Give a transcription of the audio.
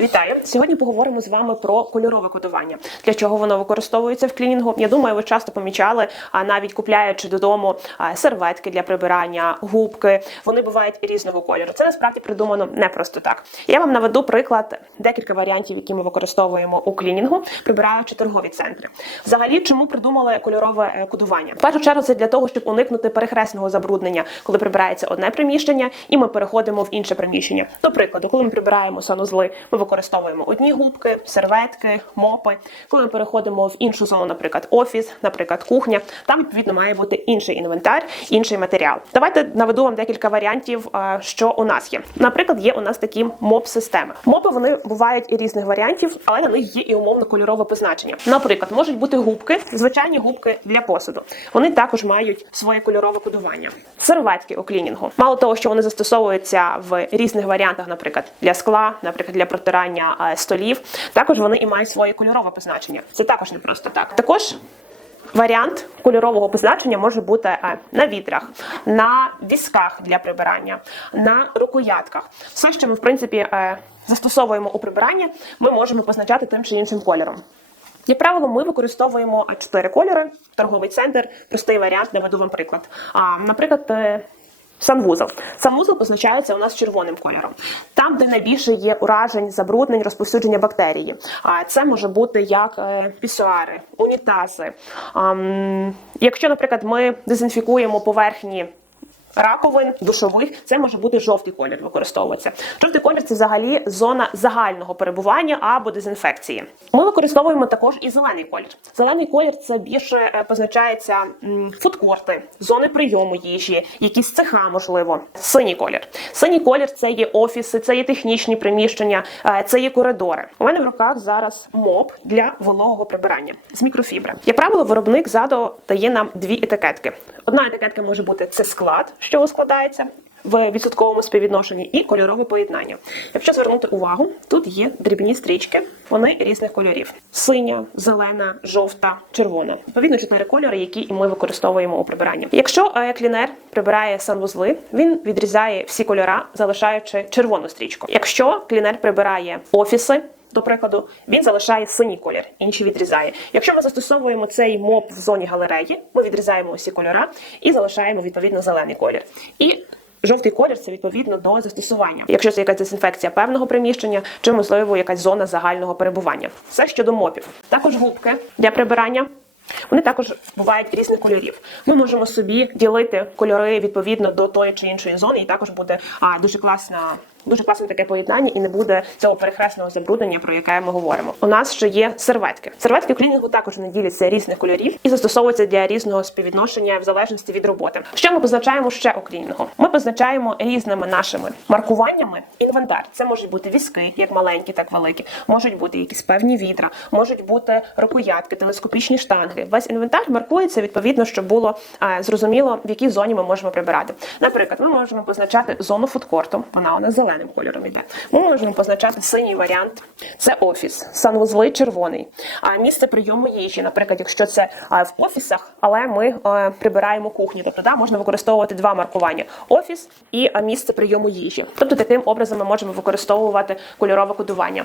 Вітаю! Сьогодні поговоримо з вами про кольорове кодування. Для чого воно використовується в клінінгу? Я думаю, ви часто помічали, а навіть купляючи додому серветки для прибирання, губки. Вони бувають різного кольору. Це насправді придумано не просто так. Я вам наведу приклад декілька варіантів, які ми використовуємо у клінінгу, прибираючи торгові центри. Взагалі, чому придумали кольорове е, кодування? В першу чергу це для того, щоб уникнути перехресного забруднення, коли прибирається одне приміщення, і ми переходимо в інше приміщення. До прикладу, коли ми прибираємо санузли, ми використовуємо одні губки, серветки, мопи. Коли ми переходимо в іншу зону, наприклад, офіс, наприклад, кухня, там відповідно має бути інший інвентар, інший матеріал. Давайте наведу вам декілька варіантів, е, що у нас є. Наприклад, є у нас такі моп-системи. Мопи вони бувають і різних варіантів, але на них є і умовно кольорове позначення. Наприклад, можуть бути губки, звичайні губки для посуду. Вони також мають своє кольорове кодування. Серветки у клінінгу. Мало того, що вони застосовуються в різних варіантах, наприклад, для скла, наприклад, для протирання е, столів. Також вони і мають своє кольорове позначення. Це також не просто так. Також Варіант кольорового позначення може бути е, на вітрах, на візках для прибирання, на рукоятках. Все, що ми в принципі е, застосовуємо у прибиранні, ми можемо позначати тим чи іншим кольором. Як правило, ми використовуємо чотири кольори, торговий центр, простий варіант, наведу вам приклад. Наприклад, Санвузол. Санвузол позначається у нас червоним кольором. Там, де найбільше є уражень, забруднень, розповсюдження бактерії. А це може бути як е, пісуари, унітази. Якщо, наприклад, ми дезінфікуємо поверхні. Раковин, душових, це може бути жовтий колір використовуватися. Жовтий колір це взагалі зона загального перебування або дезінфекції. Ми використовуємо також і зелений колір. Зелений колір це більше е, позначається фудкорти, зони прийому їжі, якісь цеха, можливо. Синій колір. Синій колір це є офіси, це є технічні приміщення, е, це є коридори. У мене в руках зараз моп для вологого прибирання з мікрофібри. Як правило, виробник ззаду дає нам дві етикетки. Одна етикетка може бути це склад, що складається в відсотковому співвідношенні, і кольорове поєднання. Якщо звернути увагу, тут є дрібні стрічки, вони різних кольорів: синя, зелена, жовта, червона. Відповідно, чотири кольори, які і ми використовуємо у прибиранні. Якщо клінер прибирає санвузли, він відрізає всі кольора, залишаючи червону стрічку. Якщо клінер прибирає офіси. До прикладу, він залишає синій колір, інші відрізає. Якщо ми застосовуємо цей моп в зоні галереї, ми відрізаємо усі кольора і залишаємо відповідно зелений колір. І жовтий колір це відповідно до застосування. Якщо це якась дезінфекція певного приміщення, чи можливо якась зона загального перебування. Все щодо мопів. Також губки для прибирання. Вони також бувають різних кольорів. Ми можемо собі ділити кольори відповідно до тої чи іншої зони, і також буде а, дуже класна. Дуже класне таке поєднання, і не буде цього перехресного забруднення, про яке ми говоримо. У нас ще є серветки. Серветки клінінгу також не діляться різних кольорів і застосовуються для різного співвідношення в залежності від роботи. Що ми позначаємо ще у клінінгу? Ми позначаємо різними нашими маркуваннями інвентар. Це можуть бути візки, як маленькі, так великі, можуть бути якісь певні відра, можуть бути рукоятки, телескопічні штанги. Весь інвентар маркується відповідно, щоб було е, зрозуміло, в якій зоні ми можемо прибирати. Наприклад, ми можемо позначати зону фудкорту. Вона у нас зеленим кольором йде. Ми можемо позначати синій варіант. Це офіс, санвузли червоний. А місце прийому їжі, наприклад, якщо це в офісах, але ми е, прибираємо кухню. Тобто, да, можна використовувати два маркування: офіс і місце прийому їжі. Тобто, таким образом ми можемо використовувати кольорове кодування.